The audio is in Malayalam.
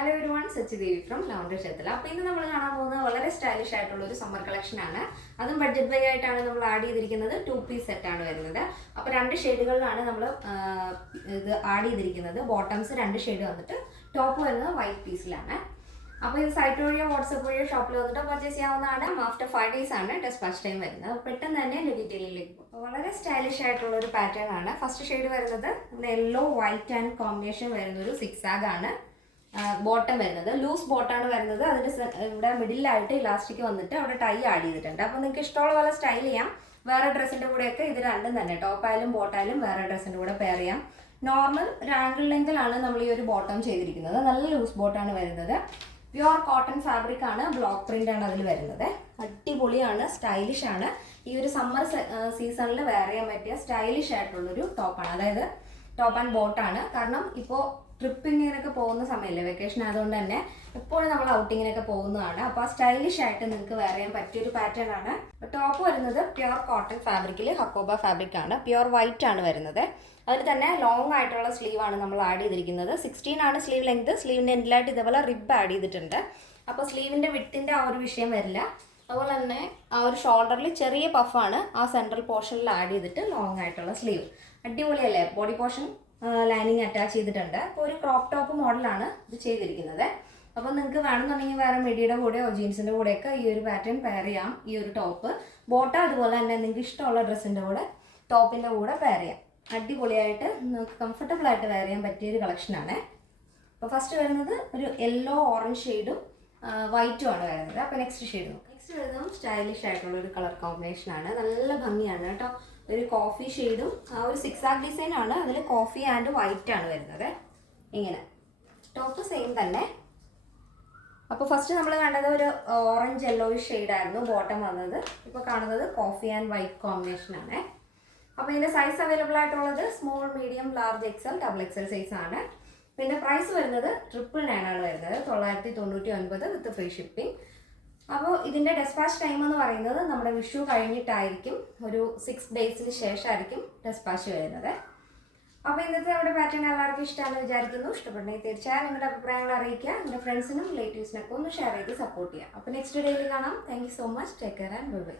ഹലോ എവരിവൺ, സച്ചിദേവി ഫ്രം ലാവണ്ടർ ക്ഷേത്ര. അപ്പോൾ ഇന്ന് നമ്മൾ കാണാൻ പോകുന്നത് വളരെ സ്റ്റൈലിഷ് ആയിട്ടുള്ള ഒരു സമ്മർ കളക്ഷൻ ആണ്. അതും ബഡ്ജറ്റ് ബൈ ആയിട്ടാണ് നമ്മൾ ആഡ് ചെയ്തിരിക്കുന്നത്. 2-piece സെറ്റാണ് വരുന്നത്. അപ്പോൾ 2 ഷെയ്ഡുകളിലാണ് നമ്മൾ ഇത് ആഡ് ചെയ്തിരിക്കുന്നത്. ബോട്ടംസ് 2 ഷെയ്ഡ് വന്നിട്ട് ടോപ്പ് വരുന്നത് വൈറ്റ് പീസിലാണ്. അപ്പോൾ ഇത് സൈറ്റ് വഴിയോ വാട്സപ്പ് വഴിയോ ഷോപ്പിൽ വന്നിട്ട് പർച്ചേസ് ചെയ്യാവുന്നതാണ്. ആഫ്റ്റർ 5 days ആണ് ഡെസ്പാച്ച് ടൈം വരുന്നത്. പെട്ടെന്ന് തന്നെ ഡീറ്റെയിലിലേക്ക് പോകും. വളരെ സ്റ്റൈലിഷ് ആയിട്ടുള്ള ഒരു പാറ്റേൺ ആണ്. ഫസ്റ്റ് ഷെയ്ഡ് വരുന്നത് യെല്ലോ വൈറ്റ് ആൻഡ് കോമ്പിനേഷൻ വരുന്ന ഒരു സിക്സാഗ് ആണ്. ബോട്ടം വരുന്നത് ലൂസ് ബോട്ടാണ് വരുന്നത്. അതിന് ഇവിടെ മിഡിലായിട്ട് ഇലാസ്റ്റിക് വന്നിട്ട് അവിടെ ടൈ ആഡ് ചെയ്തിട്ടുണ്ട്. അപ്പോൾ നിങ്ങൾക്ക് ഇഷ്ടമുള്ള പോലെ സ്റ്റൈൽ ചെയ്യാം. വേറെ ഡ്രസ്സിൻ്റെ കൂടെയൊക്കെ ഇത് രണ്ടും തന്നെ ടോപ്പായാലും ബോട്ടായാലും വേറെ ഡ്രസ്സിൻ്റെ കൂടെ പെയർ ചെയ്യാം. നോർമൽ ഒരു ആംഗിൾ ലെങ്തിലാണ് നമ്മൾ ഈ ഒരു ബോട്ടം ചെയ്തിരിക്കുന്നത്. നല്ല ലൂസ് ബോട്ടാണ് വരുന്നത്. പ്യുവർ കോട്ടൺ ഫാബ്രിക് ആണ്. ബ്ലോക്ക് പ്രിന്റ് ആണ് അതിൽ വരുന്നത്. അടിപൊളിയാണ്, സ്റ്റൈലിഷ് ആണ്. ഈ ഒരു സമ്മർ സീസണിൽ വെയർ ചെയ്യാൻ പറ്റിയ സ്റ്റൈലിഷ് ആയിട്ടുള്ളൊരു ടോപ്പാണ്. അതായത് ടോപ്പ് ആൻഡ് ബോട്ടാണ്. കാരണം ഇപ്പോൾ ട്രിപ്പിങ്ങിനൊക്കെ പോകുന്ന സമയമല്ലേ, വെക്കേഷൻ ആയതുകൊണ്ട് തന്നെ എപ്പോഴും നമ്മൾ ഔട്ടിങ്ങിനൊക്കെ പോകുന്നതാണ്. അപ്പോൾ ആ സ്റ്റൈലിഷ് ആയിട്ട് നിങ്ങൾക്ക് വെയർ ചെയ്യാൻ പറ്റിയൊരു പാറ്റേൺ ആണ്. ടോപ്പ് വരുന്നത് പ്യുവർ കോട്ടൺ ഫാബ്രിക്കിൽ ഹക്കോബ ഫാബ്രിക് ആണ്. പ്യുവർ വൈറ്റ് ആണ് വരുന്നത്. അതിൽ തന്നെ ലോങ് ആയിട്ടുള്ള സ്ലീവ് ആണ് നമ്മൾ ആഡ് ചെയ്തിരിക്കുന്നത്. 16 ആണ് സ്ലീവ് ലെങ്ത്. സ്ലീവിൻ്റെ എൻഡിലായിട്ട് ഇതേപോലെ റിബ് ആഡ് ചെയ്തിട്ടുണ്ട്. അപ്പോൾ സ്ലീവിൻ്റെ വിട്ടിൻ്റെ ആ ഒരു വിഷയം വരില്ല. അതുപോലെ തന്നെ ആ ഒരു ഷോൾഡറിൽ ചെറിയ പഫാണ് ആ സെൻട്രൽ പോർഷനിൽ ആഡ് ചെയ്തിട്ട് ലോങ് ആയിട്ടുള്ള സ്ലീവ്. അടിപൊളിയല്ലേ? ബോഡി പോർഷൻ ലൈനിങ് അറ്റാച്ച് ചെയ്തിട്ടുണ്ട്. അപ്പോൾ ഒരു ക്രോപ്പ് ടോപ്പ് മോഡലാണ് ഇത് ചെയ്തിരിക്കുന്നത്. അപ്പോൾ നിങ്ങൾക്ക് വേണമെന്നുണ്ടെങ്കിൽ വേറെ മിഡിയുടെ കൂടെയോ ജീൻസിൻ്റെ കൂടെയൊക്കെ ഈ ഒരു പാറ്റേൺ പെയർ ചെയ്യാം. ഈ ഒരു ടോപ്പ് ബോട്ട അതുപോലെ തന്നെ നിങ്ങൾക്ക് ഇഷ്ടമുള്ള ഡ്രസ്സിൻ്റെ കൂടെ ടോപ്പിൻ്റെ കൂടെ പെയർ ചെയ്യാം. അടിപൊളിയായിട്ട് നിങ്ങൾക്ക് കംഫർട്ടബിൾ ആയിട്ട് വെയർ ചെയ്യാൻ പറ്റിയൊരു കളക്ഷനാണ്. അപ്പോൾ ഫസ്റ്റ് വരുന്നത് ഒരു യെല്ലോ ഓറഞ്ച് ഷെയ്ഡും വൈറ്റും ആണ് വരുന്നത്. അപ്പോൾ നെക്സ്റ്റ് ഷെയ്ഡ് നോക്കാം. നെക്സ്റ്റ് വരുന്നതും സ്റ്റൈലിഷ് ആയിട്ടുള്ള ഒരു കളർ കോമ്പിനേഷനാണ്. നല്ല ഭംഗിയാണ് കേട്ടോ. ഒരു കോഫി ഷെയ്ഡും ആ ഒരു സിക്സാഗ് ഡിസൈൻ ആണ്. അതിൽ കോഫി ആൻഡ് വൈറ്റ് ആണ് വരുന്നത്. ഇങ്ങനെ ടോപ്പ് സെയിം തന്നെ. അപ്പോൾ ഫസ്റ്റ് നമ്മൾ കണ്ടത് ഒരു ഓറഞ്ച് യെല്ലോയിഷ് ഷെയ്ഡായിരുന്നു ബോട്ടം വന്നത്. ഇപ്പോൾ കാണുന്നത് കോഫി ആൻഡ് വൈറ്റ് കോമ്പിനേഷൻ ആണ്. അപ്പോൾ ഇതിൻ്റെ സൈസ് അവൈലബിൾ ആയിട്ടുള്ളത് small, medium, large, XL, double XL size ആണ്. പിന്നെ പ്രൈസ് വരുന്നത് 999 ആണ് വരുന്നത്. 999 വിത്ത് ഫ്രീ ഷിപ്പിംഗ്. അപ്പോൾ ഇതിൻ്റെ ഡെസ്പാച്ച് ടൈം എന്ന് പറയുന്നത് നമ്മുടെ വിഷു കഴിഞ്ഞിട്ടായിരിക്കും. ഒരു 6 days ശേഷമായിരിക്കും ഡെസ്പാച്ച് വരുന്നത്. അപ്പോൾ ഇന്നത്തെ നമ്മുടെ പാറ്റേൺ എല്ലാവർക്കും ഇഷ്ടമാണെന്ന് വിചാരിക്കുന്നു. ഇഷ്ടപ്പെട്ടെങ്കിൽ തീർച്ചയായും നിങ്ങളുടെ അഭിപ്രായങ്ങൾ അറിയിക്കുക. നിങ്ങളുടെ ഫ്രണ്ട്സിനും റിലേറ്റീവ്സിനൊക്കെ ഒന്ന് ഷെയർ ചെയ്ത് സപ്പോർട്ട് ചെയ്യുക. അപ്പോൾ നെക്സ്റ്റ് ഡേയിൽ കാണാം. Thank you so much. Take care and bye bye.